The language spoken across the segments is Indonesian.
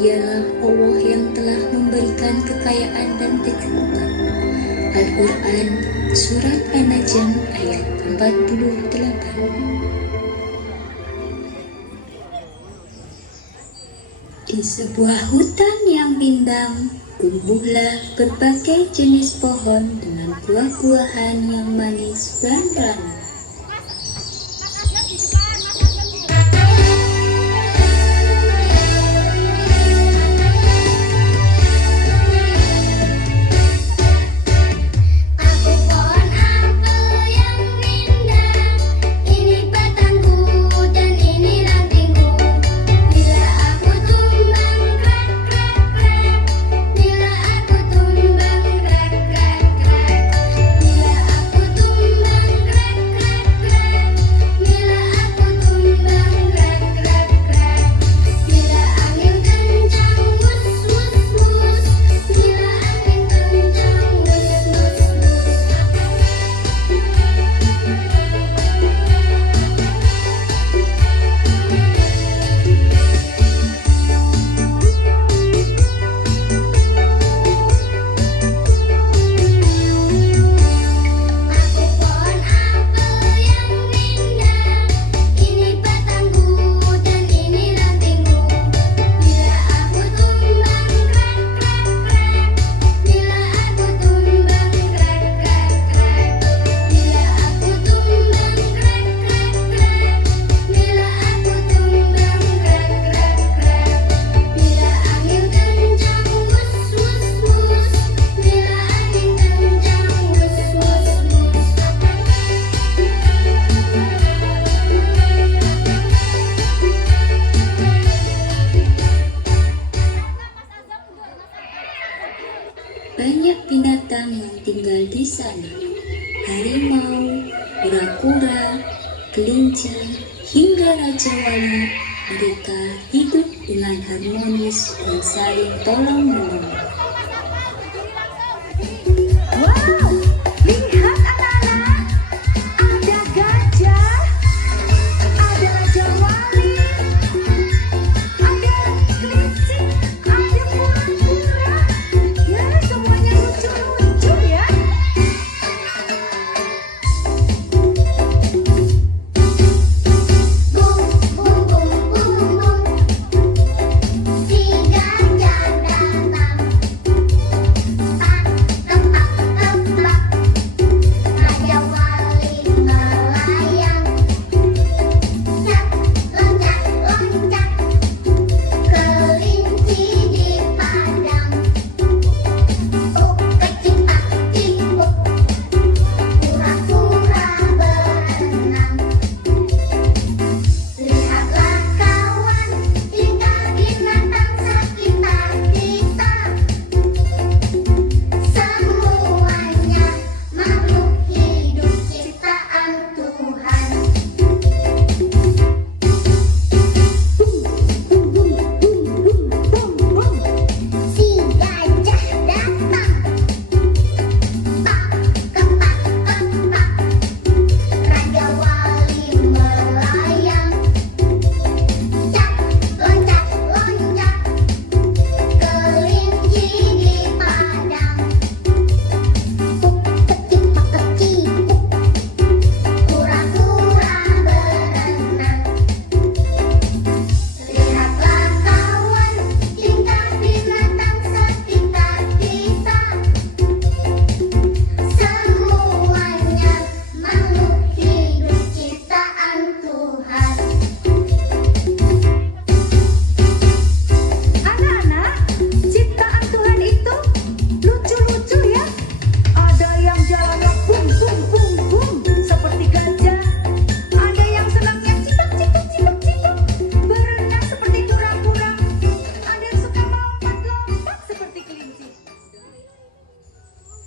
Dialah Allah yang telah memberikan kekayaan dan kecukupan. Al-Quran Surat An-Najm ayat 48. Di sebuah hutan yang rindang, tumbuhlah berbagai jenis pohon dengan buah-buahan yang manis dan ranum. Banyak binatang yang tinggal di sana. Harimau, kura-kura, kelinci, hingga raja wali. Mereka hidup dengan harmonis dan saling tolong-menolong. Wow, lihat anak-anak, ada gajah, ada raja wali, ada kelinci, ada kura-kura. Ya, semuanya lucu-lucu ya.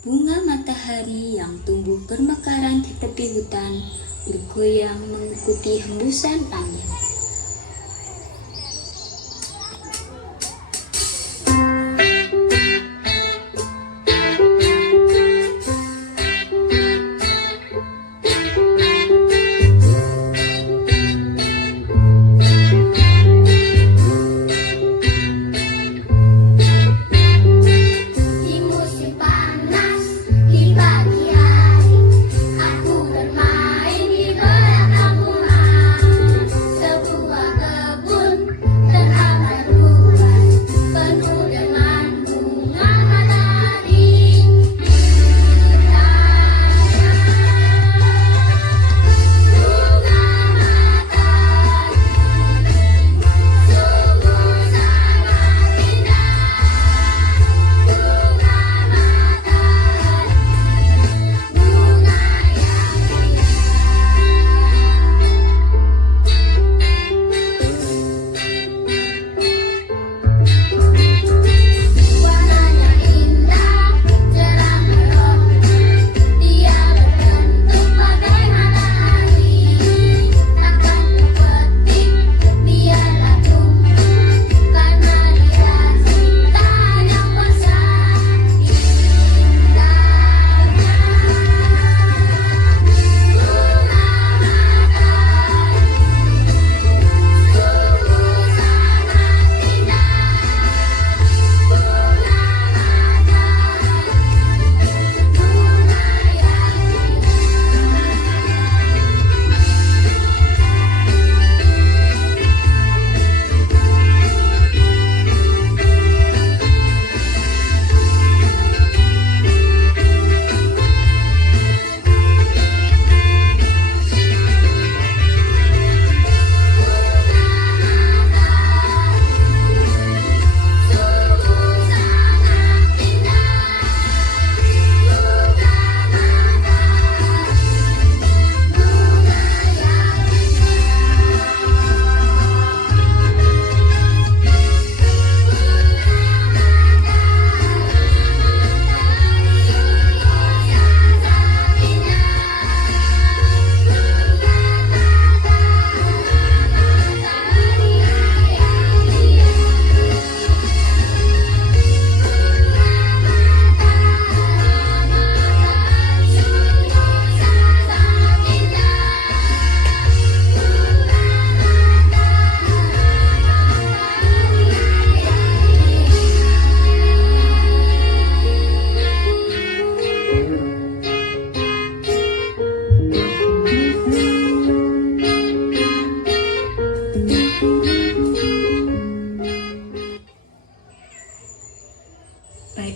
Bunga matahari yang tumbuh bermekaran di tepi hutan bergoyang mengikuti hembusan angin.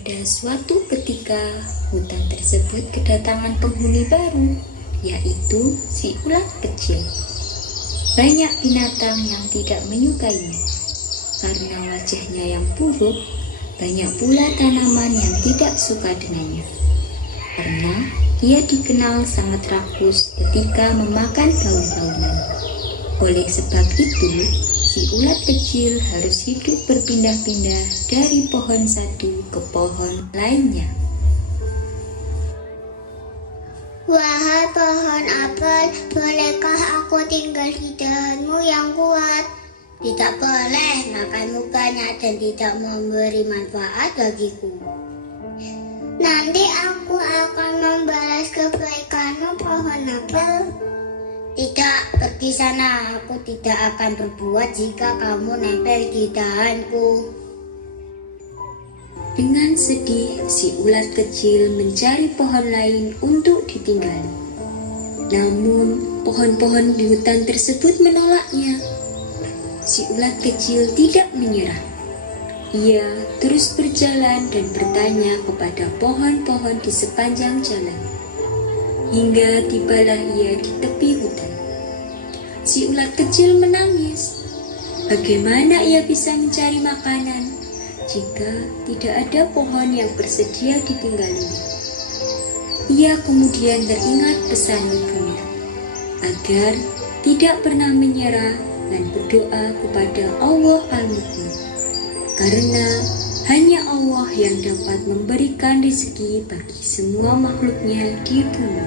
Pada suatu ketika, hutan tersebut kedatangan penghuni baru, yaitu si ulat kecil. Banyak binatang yang tidak menyukainya. Karena wajahnya yang buruk, banyak pula tanaman yang tidak suka dengannya. Karena ia dikenal sangat rakus ketika memakan daun-daunan. Oleh sebab itu, si ulat kecil harus hidup berpindah-pindah dari pohon satu ke pohon lainnya. Wahai pohon apel, bolehkah aku tinggal di dahanmu yang kuat? Tidak boleh, makanmu banyak dan tidak memberi manfaat bagiku. Nanti aku akan membalas kebaikanmu, pohon apel. Tidak, pergi sana. Aku tidak akan berbuat jika kamu nempel di dahanku. Dengan sedih, si ulat kecil mencari pohon lain untuk ditinggali. Namun, pohon-pohon di hutan tersebut menolaknya. Si ulat kecil tidak menyerah. Ia terus berjalan dan bertanya kepada pohon-pohon di sepanjang jalan. Hingga tibalah ia di tepi hutan. Si ulat kecil menangis. Bagaimana ia bisa mencari makanan jika tidak ada pohon yang bersedia ditinggalinya? Ia kemudian teringat pesan ibunya agar tidak pernah menyerah dan berdoa kepada Allah Al-Mu'min, karena hanya Allah yang dapat memberikan rezeki bagi semua makhluknya di bumi.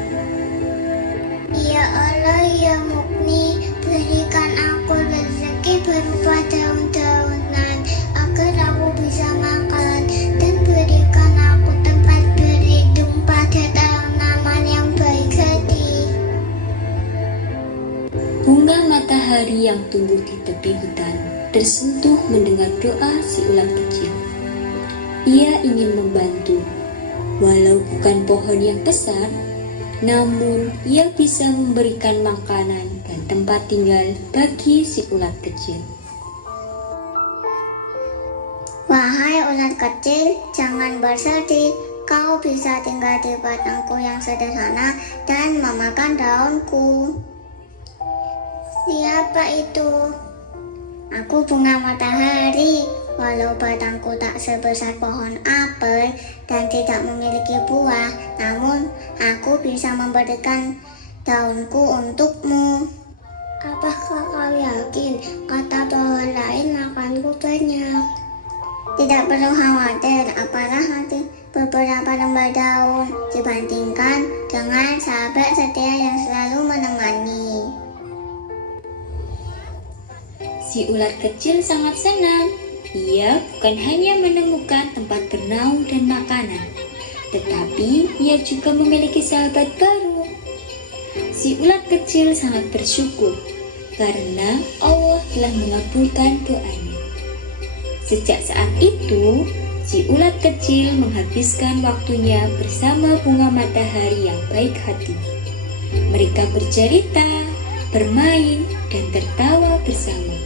Ya Allah, ya Mukni, berikan aku rezeki berupa daun-daunan agar aku bisa makan, dan berikan aku tempat berlindung pada tanaman yang baik hati. Bunga matahari yang tumbuh di tepi hutan tersentuh mendengar doa si ulat kecil. Ia ingin membantu, walau bukan pohon yang besar, namun ia bisa memberikan makanan dan tempat tinggal bagi si ulat kecil. Wahai ulat kecil, jangan bersedih. Kau bisa tinggal di batangku yang sederhana dan memakan daunku. Siapa itu? Aku bunga matahari. Walau batangku tak sebesar pohon apel dan tidak memiliki buah, namun aku bisa memberikan daunku untukmu. Apakah kau yakin kata pohon lain makanku banyak? Tidak perlu khawatir, apalah nanti beberapa lembar daun dibandingkan dengan sahabat setia yang selalu menemani. Si ulat kecil sangat senang. Ia bukan hanya menemukan tempat bernaung dan makanan, tetapi ia juga memiliki sahabat baru. Si ulat kecil sangat bersyukur karena Allah telah mengabulkan doanya. Sejak saat itu, si ulat kecil menghabiskan waktunya bersama bunga matahari yang baik hati. Mereka bercerita, bermain, dan tertawa bersama.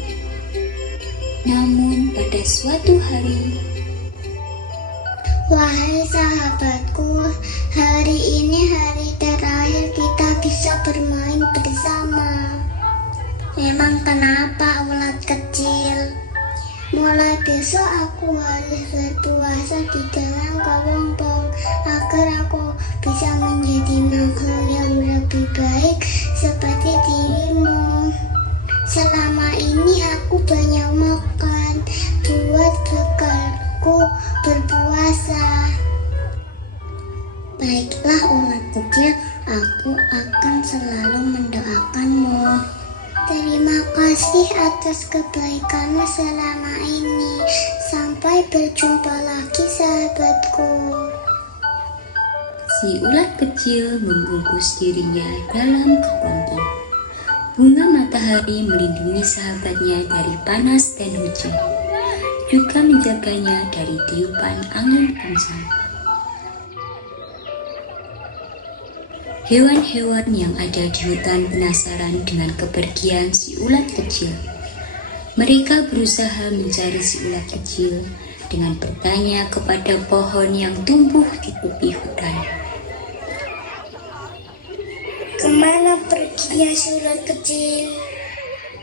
Namun pada suatu hari, Wahai sahabatku, hari ini hari terakhir kita bisa bermain bersama. Memang kenapa, ulat kecil? Mulai besok aku harus berpuasa di dalam kelompok agar aku bisa menjadi makhluk yang lebih baik seperti dirimu. Selama ini aku banyak makan buat bekalku berpuasa. Baiklah ulat kecil, aku akan selalu mendoakanmu. Terima kasih atas kebaikanmu selama ini. Sampai berjumpa lagi sahabatku. si ulat kecil membungkus dirinya dalam kepompong. Bunga matahari melindungi sahabatnya dari panas dan hujan, juga menjaganya dari tiupan angin kencang. Hewan-hewan yang ada di hutan penasaran dengan kepergian si ulat kecil. Mereka berusaha mencari si ulat kecil dengan bertanya kepada pohon yang tumbuh di tepi hutan. Kemana perginya si ulat kecil?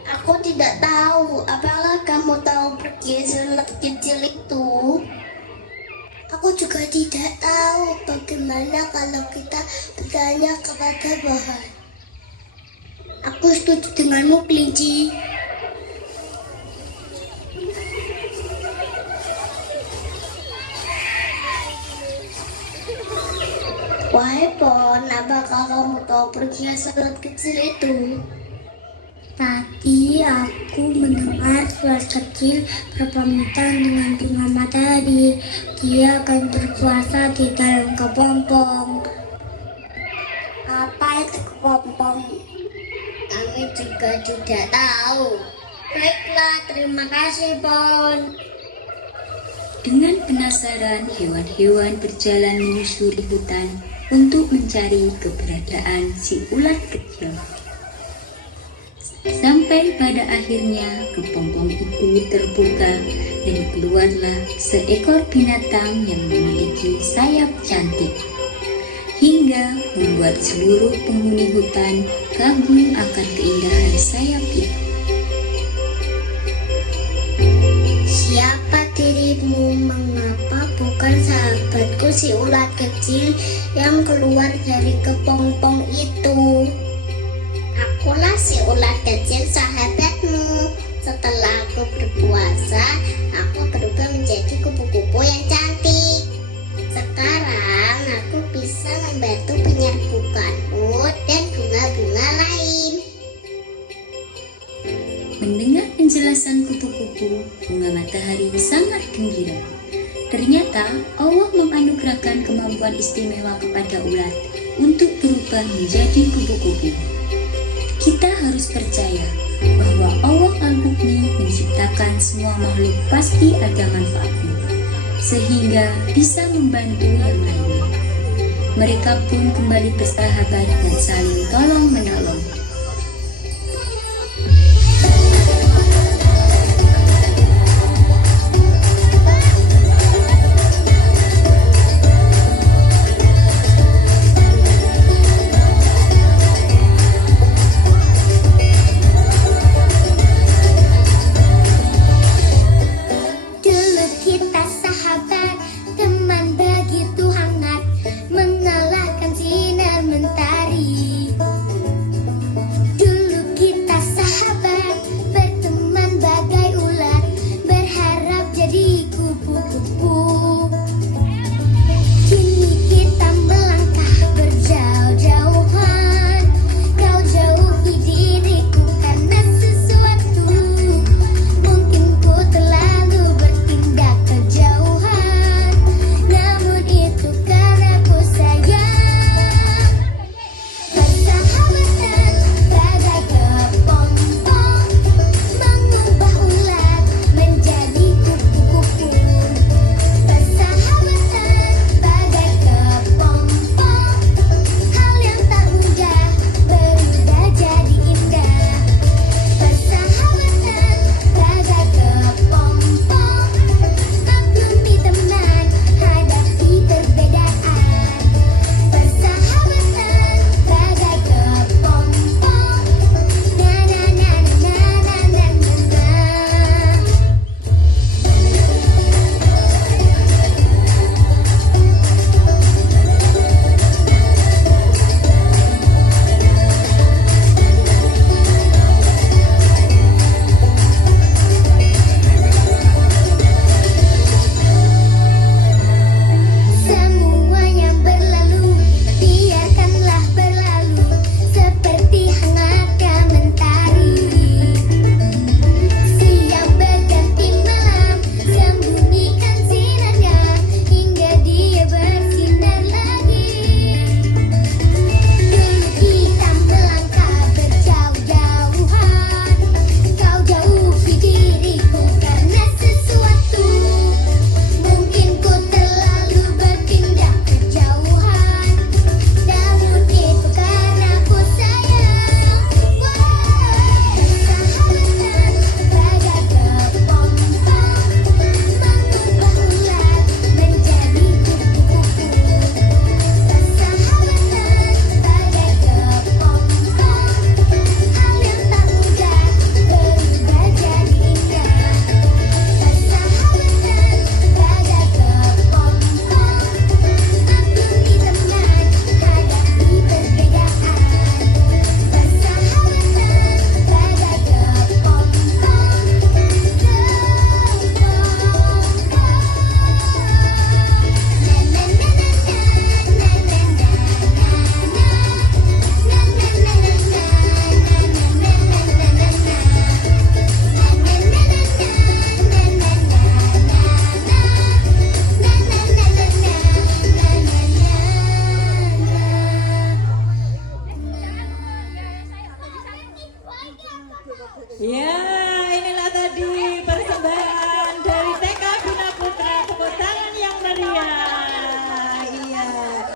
Aku tidak tahu. Apakah kamu tahu pergi si ulat kecil itu? Aku juga tidak tahu. Bagaimana kalau kita bertanya kepada pohon? Aku setuju denganmu, kelinci. Wahai pohon, apakah kamu tahu perginya si ulat kecil itu? Tadi aku mendengar ulat kecil berpamitan dengan bunga matahari. Dia akan berpuasa di dalam kepompong. Apa itu kepompong? Kami juga tidak tahu. Baiklah, terima kasih, pohon. Dengan penasaran, hewan-hewan berjalan menyusuri hutan untuk mencari keberadaan si ulat kecil. Sampai pada akhirnya kepompong itu terbuka dan keluarlah seekor binatang yang memiliki sayap cantik, hingga membuat seluruh penghuni hutan kagum akan keindahan sayap itu. Siapa dirimu? Mengapa bukan sahabatku si ulat kecil yang keluar dari kepompong itu? Akulah si ulat kecil, sahabatmu. Setelah aku berpuasa, aku berubah menjadi kupu-kupu yang cantik. Sekarang aku bisa membantu penyerbukanmu dan bunga-bunga lain. Mendengar penjelasan kupu-kupu, bunga matahari sangat gembira. Ternyata Allah menganugerahkan kemampuan istimewa kepada ulat untuk berubah menjadi kupu-kupu. Kita harus percaya bahwa Allah Al-Mughni menciptakan semua makhluk pasti ada manfaatnya, sehingga bisa membantu yang lainnya. Mereka pun kembali bersahabat dan saling tolong-menolong. Dulu kita sahabat, teman begitu hangat, mengalahkan sinar mentari. Dulu kita sahabat, berteman bagai ulat, berharap jadi kupu-kupu.